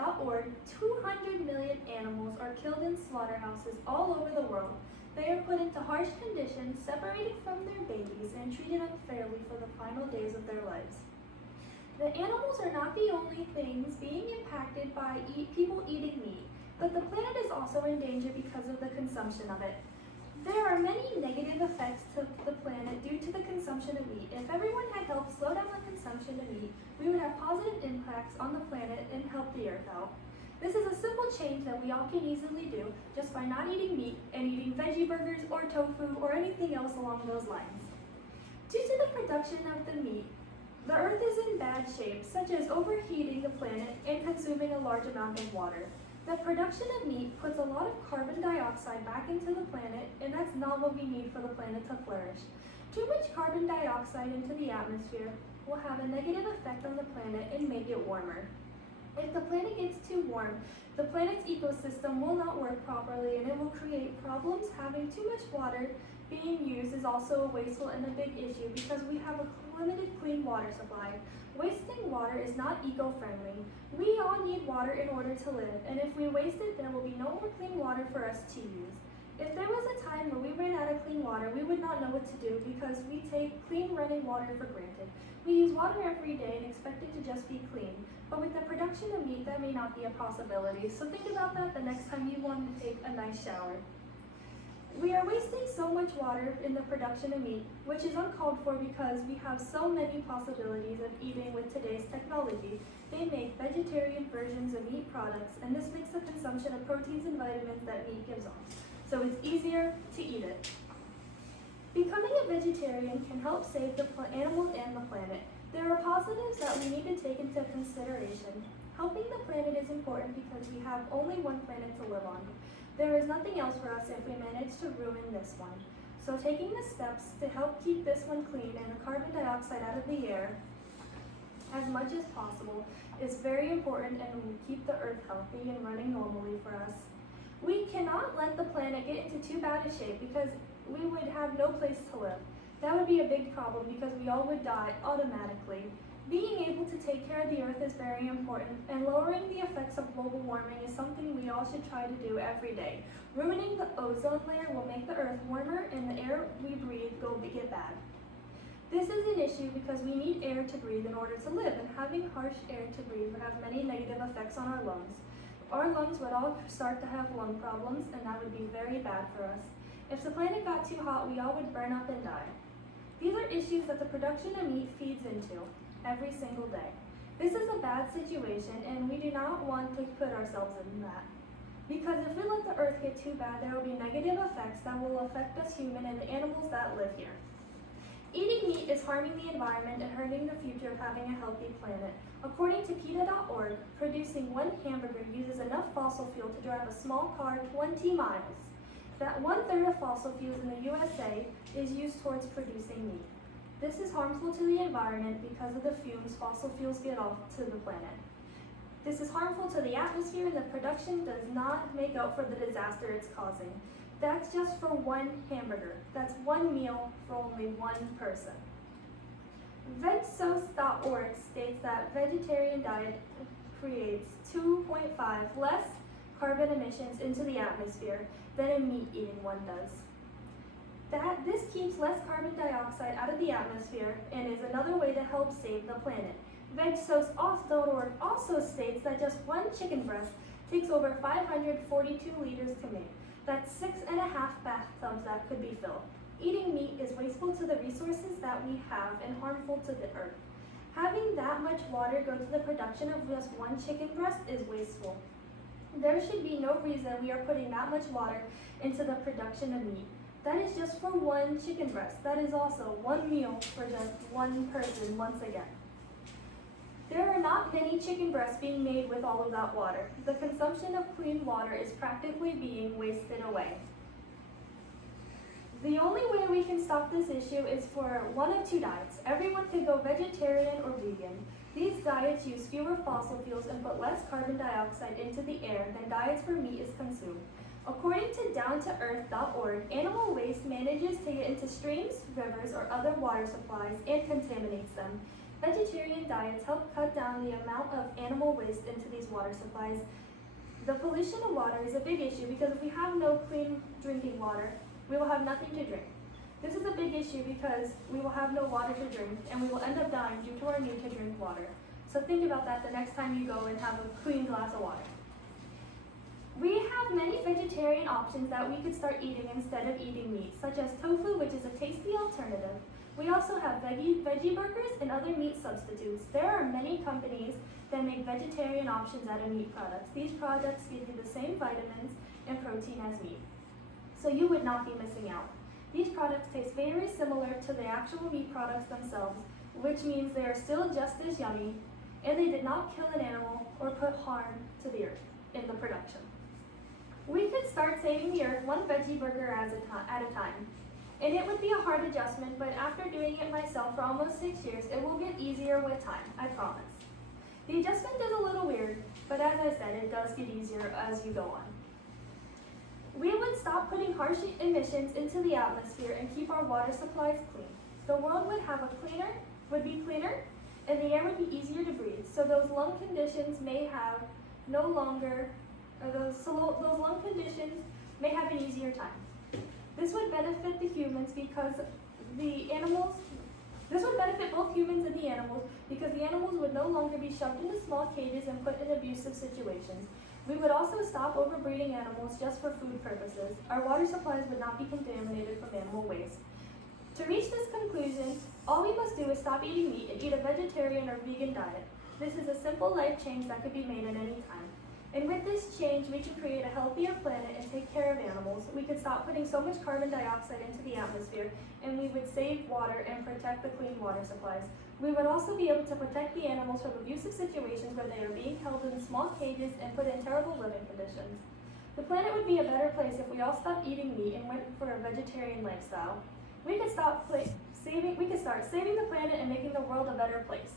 PETA.org, 200 million animals are killed in slaughterhouses all over the world. They are put into harsh conditions, separated from their babies, and treated unfairly for the final days of their lives. The animals are not the only things being impacted by people eating meat, but the planet is also in danger because of the consumption of it. There are many negative effects to the planet due to the consumption of meat. If everyone had helped slow down the consumption of meat, we would have positive impacts on the planet and help the earth out. This is a simple change that we all can easily do just by not eating meat and eating veggie burgers or tofu or anything else along those lines. Due to the production of the meat, the earth is in bad shape, such as overheating the planet and consuming a large amount of water. The production of meat puts a lot of carbon dioxide back into the planet, and that's not what we need for the planet to flourish. Too much carbon dioxide into the atmosphere will have a negative effect on the planet and make it warmer. If the planet gets too warm, the planet's ecosystem will not work properly and it will create problems. Having too much water being used is also a wasteful and a big issue because we have a limited clean water supply. Wasting water is not eco-friendly. We all need water in order to live, and if we waste it, there will be no more clean water for us to use. If there was a time where we ran out of clean water, we would not know what to do because we take clean running water for granted. We use water every day and expect it to just be clean, but with the production of meat, that may not be a possibility. So think about that the next time you want to take a nice shower. We are wasting so much water in the production of meat, which is uncalled for because we have so many possibilities of eating with today's technology. They make vegetarian versions of meat products, and this makes the consumption of proteins and vitamins that meat gives off, so it's easier to eat it. Becoming a vegetarian can help save the animals and the planet. There are positives that we need to take into consideration. Helping the planet is important because we have only one planet to live on. There is nothing else for us if we manage to ruin this one. So taking the steps to help keep this one clean and the carbon dioxide out of the air as much as possible is very important and will keep the earth healthy and running normally for us. We cannot let the planet get into too bad a shape because we would have no place to live. That would be a big problem because we all would die automatically. Being able to take care of the earth is very important, and lowering the effects of global warming is something we all should try to do every day. Ruining the ozone layer will make the earth warmer and the air we breathe will get bad. This is an issue because we need air to breathe in order to live, and having harsh air to breathe would have many negative effects on our lungs. Our lungs would all start to have lung problems, and that would be very bad for us. If the planet got too hot, we all would burn up and die. These are issues that the production of meat feeds into every single day. This is a bad situation, and we do not want to put ourselves in that. Because if we let the earth get too bad, there will be negative effects that will affect us humans and the animals that live here. Eating meat is harming the environment and hurting the future of having a healthy planet. According to PETA.org, producing one hamburger uses enough fossil fuel to drive a small car 20 miles. That 1/3 of fossil fuels in the USA is used towards producing meat. This is harmful to the environment because of the fumes fossil fuels get off to the planet. This is harmful to the atmosphere, and the production does not make up for the disaster it's causing. That's just for one hamburger. That's one meal for only one person. VegSource.org states that vegetarian diet creates 2.5 less carbon emissions into the atmosphere than a meat-eating one does. This keeps less carbon dioxide out of the atmosphere and is another way to help save the planet. VegSource.org also states that just one chicken breast takes over 542 liters to make. That's 6.5 bathtubs that could be filled. Eating meat is wasteful to the resources that we have and harmful to the earth. Having that much water go to the production of just one chicken breast is wasteful. There should be no reason we are putting that much water into the production of meat. That is just for one chicken breast. That is also one meal for just one person once again. There are not many chicken breasts being made with all of that water. The consumption of clean water is practically being wasted away. The only way we can stop this issue is for one of two diets. Everyone could go vegetarian or vegan. These diets use fewer fossil fuels and put less carbon dioxide into the air than diets where meat is consumed. According to downtoearth.org, animal waste manages to get into streams, rivers, or other water supplies and contaminates them. Vegetarian diets help cut down the amount of animal waste into these water supplies. The pollution of water is a big issue because if we have no clean drinking water, we will have nothing to drink. This is a big issue because we will have no water to drink and we will end up dying due to our need to drink water. So think about that the next time you go and have a clean glass of water. We have many vegetarian options that we could start eating instead of eating meat, such as tofu, which is a tasty alternative. We also have veggie burgers and other meat substitutes. There are many companies that make vegetarian options out of meat products. These products give you the same vitamins and protein as meat, so you would not be missing out. These products taste very similar to the actual meat products themselves, which means they are still just as yummy, and they did not kill an animal or put harm to the earth in the production. We could start saving the earth one veggie burger at a time. And it would be a hard adjustment, but after doing it myself for almost 6 years, it will get easier with time, I promise. The adjustment is a little weird, but as I said, it does get easier as you go on. We would stop putting harsh emissions into the atmosphere and keep our water supplies clean. The world would be cleaner, and the air would be easier to breathe, so those lung conditions may have an easier time. This would benefit the humans because this would benefit both humans and the animals because the animals would no longer be shoved into small cages and put in abusive situations. We would also stop overbreeding animals just for food purposes. Our water supplies would not be contaminated from animal waste. To reach this conclusion, all we must do is stop eating meat and eat a vegetarian or vegan diet. This is a simple life change that could be made at any time. And with this change, we can create a healthier planet and take care of animals. We could stop putting so much carbon dioxide into the atmosphere, and we would save water and protect the clean water supplies. We would also be able to protect the animals from abusive situations where they are being held in small cages and put in terrible living conditions. The planet would be a better place if we all stopped eating meat and went for a vegetarian lifestyle. We could start saving the planet and making the world a better place.